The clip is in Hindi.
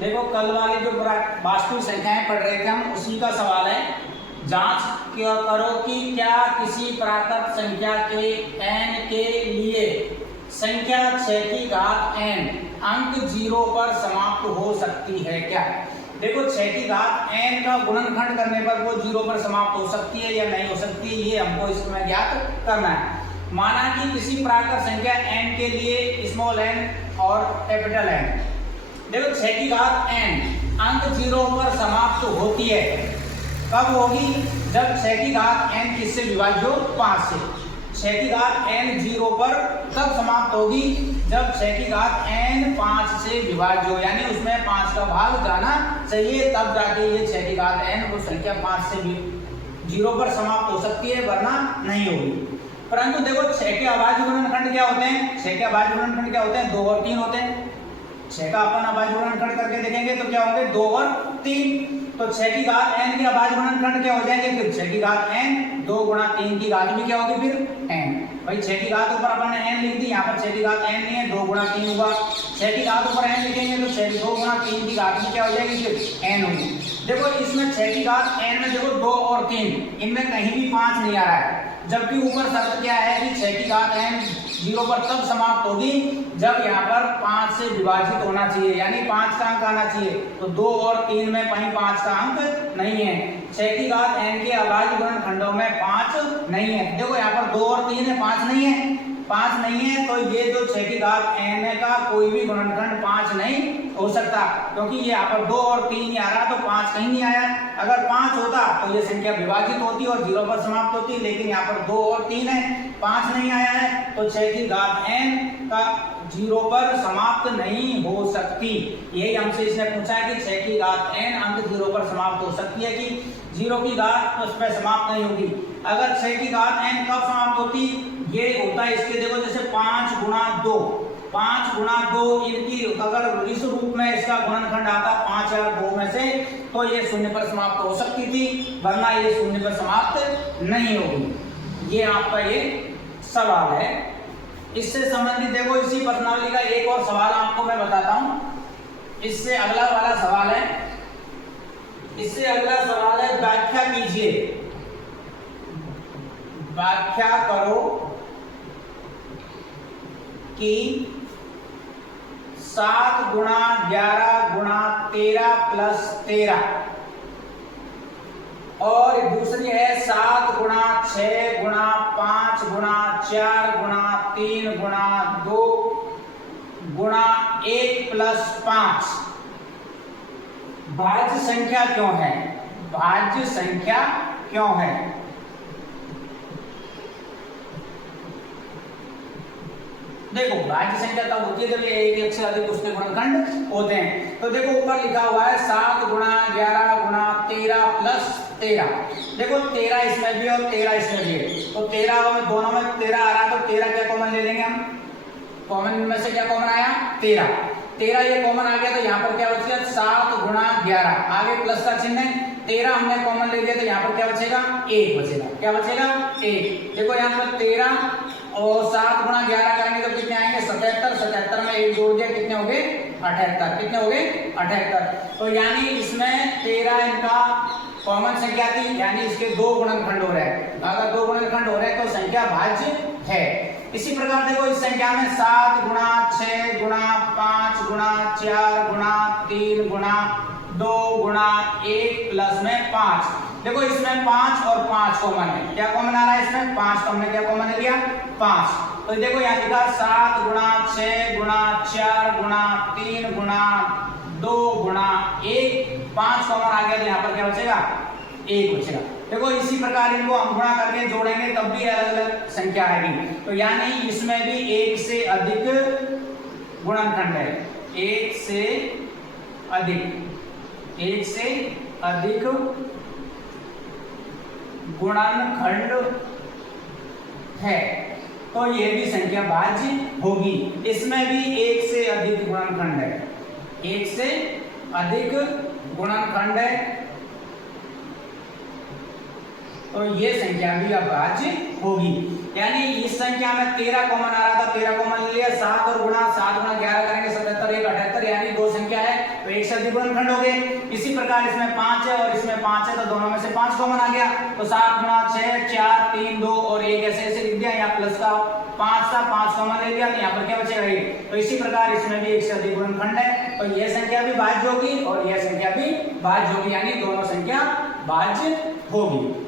देखो कल वाली जो वास्तविक संख्याएं पढ़ रहे थे हम, उसी का सवाल है। जांच क्या करो कि क्या किसी प्राकृत संख्या के n के लिए संख्या 6 की घात n अंक 0 पर समाप्त हो सकती है क्या। देखो 6 की घात n का गुणनखंड करने पर वो 0 पर समाप्त हो सकती है या नहीं हो सकती है, ये हमको इसमें ज्ञात करना है। माना कि किसी प्राकृत संख्या n के लिए स्मॉल n और कैपिटल N, देखो 6 की घात n अंक 0 पर समाप्त होती है। कब होगी? जब 6 की घात n किससे विभाज्य हो? 5 से। 6 की घात n 0 पर तब समाप्त होगी जब 6 की घात n 5 से विभाज्य हो, यानी उसमें 5 का भाग जाना चाहिए, तब जाके ये 6 की घात n वो संख्या 5 से 0 पर समाप्त हो सकती है, वरना नहीं होगी। परंतु देखो 6 के अभाज्य गुणनखंड क्या होते हैं? 6 के अभाज्य गुणनखंड क्या होते हैं? 2 और 3 होते हैं। 6 का अपन अभाज्य गुणनखंड करके देखेंगे तो क्या होंगे? 2 और 3। तो 6 की घात n के अभाज्य गुणनखंड क्या हो जाएंगे? फिर 6 की घात n 2 गुणा 3 की घात भी क्या होगी? फिर n। भाई 6 की घात ऊपर अपन ने n लिख दी, यहाँ पर 6 की घात n नहीं है, 2 गुणा 3 हुआ। 6 की घात ऊपर n लिखेंगे तो 2 गुणा 3 की घात भी क्या हो जाएगी? फिर n होगी। देखो इसमें 6 की घात n में देखो 2 और 3, इनमें कहीं भी 5 नहीं आ रहा है, जबकि ऊपर शर्त क्या है कि 6 की घात n 0 पर तब समाप्त होगी जब यहाँ पर 5 से विभाजित होना चाहिए, यानी 5 का अंक आना चाहिए। तो 2 और 3 में कहीं 5 का अंक नहीं है। 6 की घात n के अभाज्य गुणनखंडों में 5 नहीं है। देखो यहाँ पर 2 और 3 है, 5 नहीं है। 5 नहीं है तो ये जो 6 की घात n का कोई भी गुणनखंड 5 नहीं हो सकता, क्योंकि ये यहाँ पर 2 और 3 ही आ रहा तो 5 कहीं नहीं आया। अगर 5 होता तो ये संख्या विभाजित होती और 0 पर समाप्त होती, लेकिन यहाँ पर 2 और 3 है, 5 नहीं आया है, तो 6 की घात n का 0 पर समाप्त नहीं हो सकती। यही हमसे इसने पूछा है कि 6 की घात n अंक 0 पर समाप्त हो सकती है कि 0 की घात उस पर समाप्त नहीं होगी। अगर 6 की घात n कब समाप्त होती? ये होता है इसके, देखो जैसे 5 गुणा 2, 5 गुणा 2 इनकी अगर इस रूप में इसका गुणनखंड आता 5 या 2 में से, तो ये 0 पर समाप्त हो सकती थी, वरना ये 0 पर समाप्त नहीं होगी। ये आपका ये सवाल है। इससे संबंधित देखो इसी प्रश्नावली का एक और सवाल आपको मैं बताता हूं। इससे अगला वाला सवाल है, इससे अगला सवाल है व्याख्या कीजिए, व्याख्या करो कि 7 गुणा 11 गुणा 13 प्लस 13, और दूसरी है 7 गुणा 6 गुणा 5 गुणा 4 गुणा 3 गुणा 2 गुणा 1 प्लस 5 भाज्य संख्या क्यों है? भाज्य संख्या क्यों है? देखो भाज्य संख्या तब होती है जब ये एक से अधिक उसके गुणनखंड होते हैं। तो देखो ऊपर लिखा हुआ है 7 गुणा 11 गुणा 13 प्लस 13। देखो 13 इसमें भी और 13 इसमें भी है, तो 13 में दोनों में 13 आ रहा है, तो 13 क्या कॉमन ले लेंगे हम? कॉमन में से क्या कॉमन आया? 13। 13 ये कॉमन आ गया तो यहाँ पर क्या बचेगा? 7 गुणा 11, आगे प्लस का चिन्ह है, 13 हमने कॉमन ले लिया तो यहाँ पर क्या बचेगा? 1 बचेगा। क्या बचेगा? 1। देखो यहाँ पर 13 और 7 गुणा 11 करेंगे तो कितने आएंगे? 77। 77 में 1 जोड़ दिया, कितने हो गए? 78। कितने हो गए? 78। तो यानी इसमें 13 इनका कॉमन संख्या थी, यानी इसके 2 गुणनखंड हो रहे हैं। अगर 2 गुणनखंड हो रहे हैं तो संख्या भाज्य है। इसी प्रकार देखो इस संख्या में 7 गुणा 6 गुणा 5 गुणा 4 गुणा 3 गुणा 2 गुणा 1 प्लस में 5। देखो इसमें 5 और 5 कॉमन है। क्या कॉमन आ रहा है इसमें? 5। तो हमने क्या कॉमन लिया? 5। तो देखो यहाँ लिखा 7 गुणा 6 गुणा 4 गुणा 3 गुणा 2 गुणा 1, 5 कॉमन आ गया तो यहाँ पर क्या बचेगा? 1 बचेगा। देखो इसी प्रकार इनको हम गुणा करके जोड़ेंगे तब भी अलग अलग संख्या आएगी। तो यानी इसमें भी 1 से अधिक गुणनखंड है, 1 से अधिक, 1 से अधिक गुणनखंड है, तो ये भी संख्या भाज्य होगी। इसमें भी 1 से अधिक गुणनखंड है, 1 से अधिक गुणनखंड है, तो ये संख्या भी अभाज्य होगी। यानी इस संख्या में 13 कॉमन आ रहा था, 13 कॉमन ले लिया, 7 और गुणा 7 गुणा 11 करेंगे 77, 1 78, यानी 2 संख्या है, तो एक से अधिक गुणनखंड हो गए। इसी प्रकार इसमें 5 है और इसमें 5 है तो दोनों में से 5 कॉमन आ गया, तो 7 गुणा 6 4 3 2 और 1 ऐसे ऐसे लिख दिया। यहाँ प्लस का 5 था, 5 कॉमन ले लिया तो यहाँ पर क्या बचेगा 1। तो इसी प्रकार इसमें भी एक से अधिक गुणनखंड है, तो यह संख्या भी भाज्य होगी और यह संख्या भी भाज्य होगी, यानी दोनों संख्या भाज्य होगी।